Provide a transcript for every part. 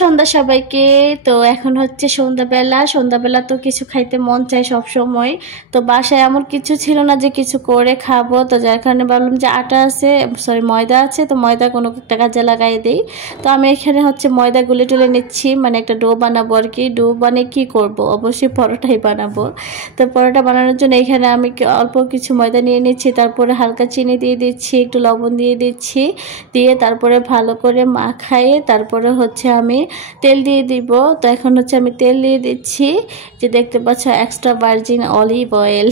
সন্ধ্যা সবাইকে। তো এখন হচ্ছে সন্ধ্যাবেলা তো কিছু খাইতে মন চায় সব সময়। তো বাসায় এমন কিছু ছিল না যে কিছু করে খাবো, তো যার কারণে ভাবলাম যে আটা আছে, সরি ময়দা আছে, তো ময়দা কোনো একটা কাজে লাগাই দিই। তো আমি এখানে হচ্ছে ময়দা গুলে টুলে নিচ্ছি, মানে একটা ডো বানাবো আর কি। ডো বানিয়ে কি করব, অবশ্যই পরোটাই বানাবো। তো পরোটা বানানোর জন্য এখানে আমি অল্প কিছু ময়দা নিয়ে নিচ্ছি, তারপরে হালকা চিনি দিয়ে দিচ্ছি, একটু লবণ দিয়ে দিচ্ছি, দিয়ে তারপরে ভালো করে মাখাইয়ে তারপরে হচ্ছে আমি তেল দিয়ে দিব। তো এখন হচ্ছে আমি তেল দিয়ে দিচ্ছি, যে দেখতে পাচ্ছ এক্সট্রা ভার্জিন অলিভ অয়েল।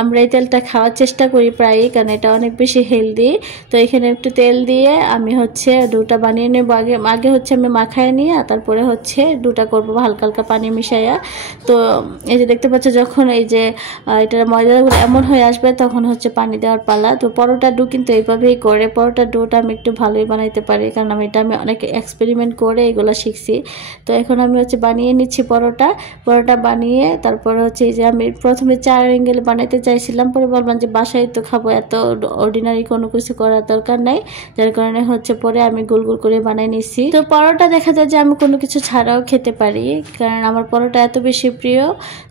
আমরা এই তেলটা খাওয়ার চেষ্টা করি প্রায়ই, কারণ এটা অনেক বেশি হেলদি। তো এখানে একটু তেল দিয়ে আমি হচ্ছে ডোটা বানিয়ে নেব। আগে হচ্ছে আমি মাখায় নিয়ে তারপরে হচ্ছে ডোটা করবো হালকা হালকা পানি মিশাইয়া। তো এই যে দেখতে পাচ্ছ যখন এই যে এটার ময়দাগুলো এমন হয়ে আসবে তখন হচ্ছে পানি দেওয়ার পালা। তো পরোটার ডো কিন্তু এইভাবেই করে, পরোটার ডোটা আমি একটু ভালোই বানাইতে পারি, কারণ আমি অনেক এক্সপেরিমেন্ট করে এগুলো শিখছি। তো এখন আমি হচ্ছে বানিয়ে নিচ্ছি পরোটা বানিয়ে তারপরে হচ্ছে এই যে আমি প্রথমে 4 অ্যাঙ্গেল বানাইতে চাইছিলাম, পরে বললাম যে বাসায় তো খাবো, এত অর্ডিনারি কোনো কিছু করার দরকার নাই, যার কারণে হচ্ছে পরে আমি গোল গোল করে বানাই নিছি। তো পরোটা দেখা যায় যে আমি কোনো কিছু ছাড়াও খেতে পারি, কারণ আমার পরোটা এত বেশি প্রিয়।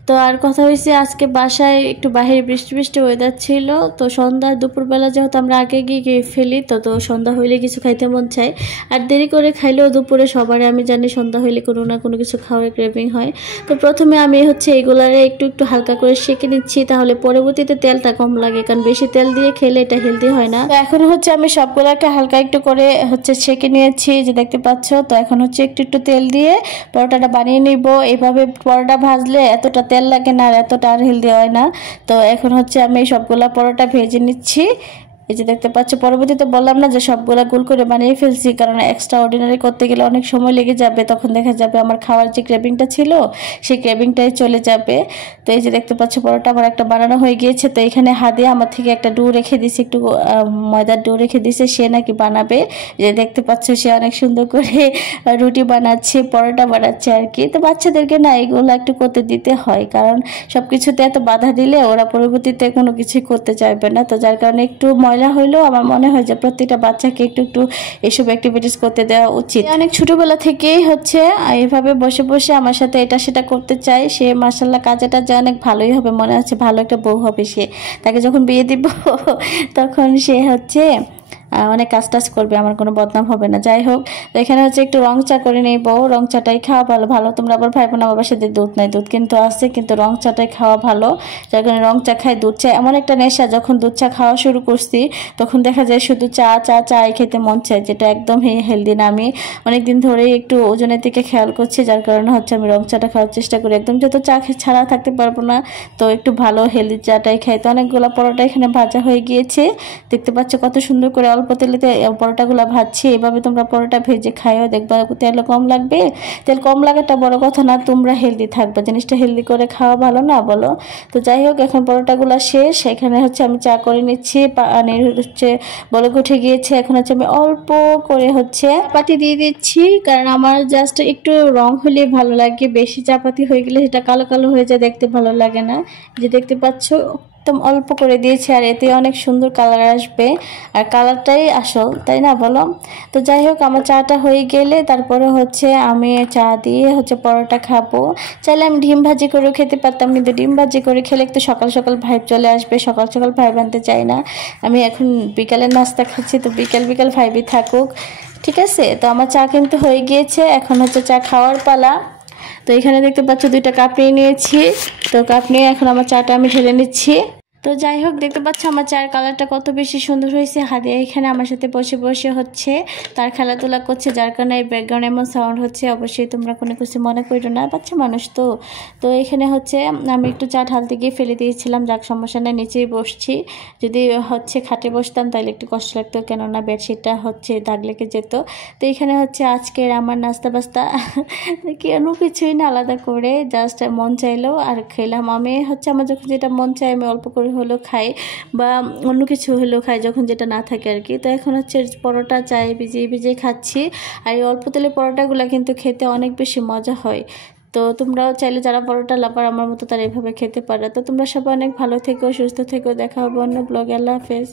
তো আর কথা হয়েছে আজকে বাসায় একটু বাহিরে বৃষ্টি বৃষ্টি ওয়েদার ছিল, তো সন্ধ্যা দুপুরবেলা যেহেতু আমরা আগে গিয়ে ফেলি, তো সন্ধ্যা হইলে কিছু খাইতে মন চায়। আর দেরি করে খাইলেও দুপুরে সবারই আমি জানি সন্ধ্যা হইলে কোনো না কোনো কিছু খাওয়ার ক্রেভিং হয়। তো প্রথমে আমি হচ্ছে এগুলারে একটু একটু হালকা করে সেঁকে নিচ্ছি, তাহলে পরবর্তীতে তেলটা কম লাগে, কারণ বেশি তেল দিয়ে খেলে এটা হেলদি হয় না। তো এখন হচ্ছে আমি সবগুলাকে হালকা একটু করে হচ্ছে সেঁকে নিয়েছি, যে দেখতে পাচ্ছ। তো এখন হচ্ছে একটু একটু তেল দিয়ে পরোটাটা বানিয়ে নিব। এইভাবে পরোটা ভাজলে এতটা তেল লাগে না আর এতটা আর হেলদি হয় না। তো এখন হচ্ছে আমি সবগুলা পরোটা ভেজে নিচ্ছি। এই যে দেখতে পাচ্ছ, পরবর্তীতে বললাম না যে সবগুলা গোল করে বানিয়ে ফেলছি, কারণ এক্সট্রা অর্ডিনারি করতে গেলে অনেক সময় লেগে যাবে, তখন দেখা যাবে আমার খাওয়ার যে ক্রেভিংটা ছিল সেই ক্রেভিংটাই চলে যাবে। তো এই যে দেখতে পাচ্ছ পরোটা আমার একটা বানানো হয়ে গিয়েছে। তো এখানে হাতে আমার থেকে একটা ডো রেখে দিয়েছি, একটু ময়দার ডো রেখে দিয়েছে, সে নাকি বানাবে। যে দেখতে পাচ্ছ সে অনেক সুন্দর করে রুটি বানাচ্ছে, পরোটা বানাচ্ছে আর কি। তো বাচ্চাদেরকে না এগুলো একটু করতে দিতে হয়, কারণ সব কিছুতে এত বাধা দিলে ওরা পরবর্তীতে কোনো কিছুই করতে চাইবে না। তো যার কারণে একটু ময়লা হইলেও আমার মনে হয় যে প্রত্যেকটা বাচ্চাকে একটু একটু এসব অ্যাক্টিভিটিস করতে দেওয়া উচিত। অনেক ছোটবেলা থেকেই হচ্ছে এইভাবে বসে বসে আমার সাথে এটা সেটা করতে চাই। সে মাশাআল্লাহ কাজটা যে অনেক ভালোই হবে, মনে হচ্ছে ভালো একটা বউ হবে সে। তাকে যখন বিয়ে দিব তখন সে হচ্ছে অনেক কাজ টাজ করবে, আমার কোনো বদনাম হবে না। যাই হোক, তো এখানে হচ্ছে একটু রং চা করে নেব। রং চাটাই খাওয়া ভালো। তোমরা আবার ভাইবো না আমার বাসাতে দুধ নাই, দুধ কিন্তু আছে, কিন্তু রং চাটাই খাওয়া ভালো। যার কারণে রং চা খাই। দুধ চা এমন একটা নেশা, যখন দুধ চা খাওয়া শুরু করছি তখন দেখা যায় শুধু চাই খেতে মন চায়, যেটা একদম হেলদি না। আমি অনেকদিন ধরেই একটু ওজনের দিকে খেয়াল করছি, যার কারণে হচ্ছে আমি রং চাটা খাওয়ার চেষ্টা করি। একদম যত চা ছাড়া থাকতে পারবো না, তো একটু ভালো হেলদি চাটাই খাই। তো অনেকগুলো পরোটা এখানে ভাজা হয়ে গিয়েছে, দেখতে পাচ্ছ কত সুন্দর করে অল্প তেলেতে পরোটাগুলো ভাজছি। এভাবে তোমরা পরোটা ভেজে খাইও, দেখবা তেল কম লাগবে। তেল কম লাগাটা বড় কথা না, তোমরা হেলদি থাকবে, জিনিসটা হেলদি করে খাওয়া ভালো না বলো? তো যাই হোক, এখন পরোটাগুলো শেষ। এখানে হচ্ছে আমি চা করে নিচ্ছি, পানির হচ্ছে বলক উঠে গিয়েছে। এখন হচ্ছে আমি অল্প করে হচ্ছে চাপাতি দিয়ে দিচ্ছি, কারণ আমার জাস্ট একটু রং হলে ভালো লাগে, বেশি চাপাতি হয়ে গেলে সেটা কালো কালো হয়ে যায়, দেখতে ভালো লাগে না। যে দেখতে পাচ্ছ একদম অল্প করে দিয়েছি, আর এতে অনেক সুন্দর কালার আসবে, আর কালারটাই আসল, তাই না বলো? তো যাই হোক, আমার চাটা হয়ে গেলে তারপরে হচ্ছে আমি চা দিয়ে হচ্ছে পরোটা খাবো। চাইলে আমি ডিম ভাজি করেও খেতে পারতাম, কিন্তু ডিম ভাজি করে খেলে একটু সকাল সকাল ভাইব চলে আসবে, সকাল সকাল ভাইব আনতে চাই না। আমি এখন বিকালের নাস্তা খাচ্ছি, তো বিকাল ভাইবই থাকুক, ঠিক আছে? তো আমার চা কিন্তু হয়ে গিয়েছে, এখন হচ্ছে চা খাওয়ার পালা। তো এখানে দেখতে পাচ্ছ 2টা কাপ নিয়ে নিয়েছি। তো কাপ নিয়ে এখন আমার চাটা আমি ঢেলে নিচ্ছি। তো যাই হোক, দেখতে পাচ্ছ আমার চায়ের কালারটা কত বেশি সুন্দর হয়েছে। হাদিয়া এখানে আমার সাথে বসে বসে হচ্ছে তার খেলাধুলা করছে, যার কারণে এই ব্যাকগ্রাউন্ড এমন সাউন্ড হচ্ছে। অবশ্যই তোমরা কোনো কিছু মনে করো না, বাচ্চা মানুষ তো। তো এখানে হচ্ছে আমি একটু চা ঢালতে গিয়ে ফেলে দিয়েছিলাম, যাক সমস্যা নেই, নিচেই বসছি। যদি হচ্ছে খাটে বসতাম তাহলে একটু কষ্ট লাগতো, কেননা বেডশিটটা হচ্ছে দাগ লেগে যেত। তো এখানে হচ্ছে আজকের আমার নাস্তা বাস্তা কোনো কিছুই না আলাদা করে, জাস্ট মন চাইলো আর খেলাম। আমি হচ্ছে আমার যখন যেটা মন চাই আমি অল্প করে হলেও খাই, বা অন্য কিছু হলেও খাই যখন যেটা না থাকে আর কি। তো এখন হচ্ছে পরোটা চাই ভিজিয়ে খাচ্ছি, আর এই অল্প তেলে পরোটাগুলো কিন্তু খেতে অনেক বেশি মজা হয়। তো তোমরাও চাইলে যারা পরোটা লাভার আমার মতো তারা এইভাবে খেতে পারো। তো তোমরা সবাই অনেক ভালো থেকো, সুস্থ থেকো, দেখা হবে অন্য ব্লগে। আল্লাহ হাফেজ।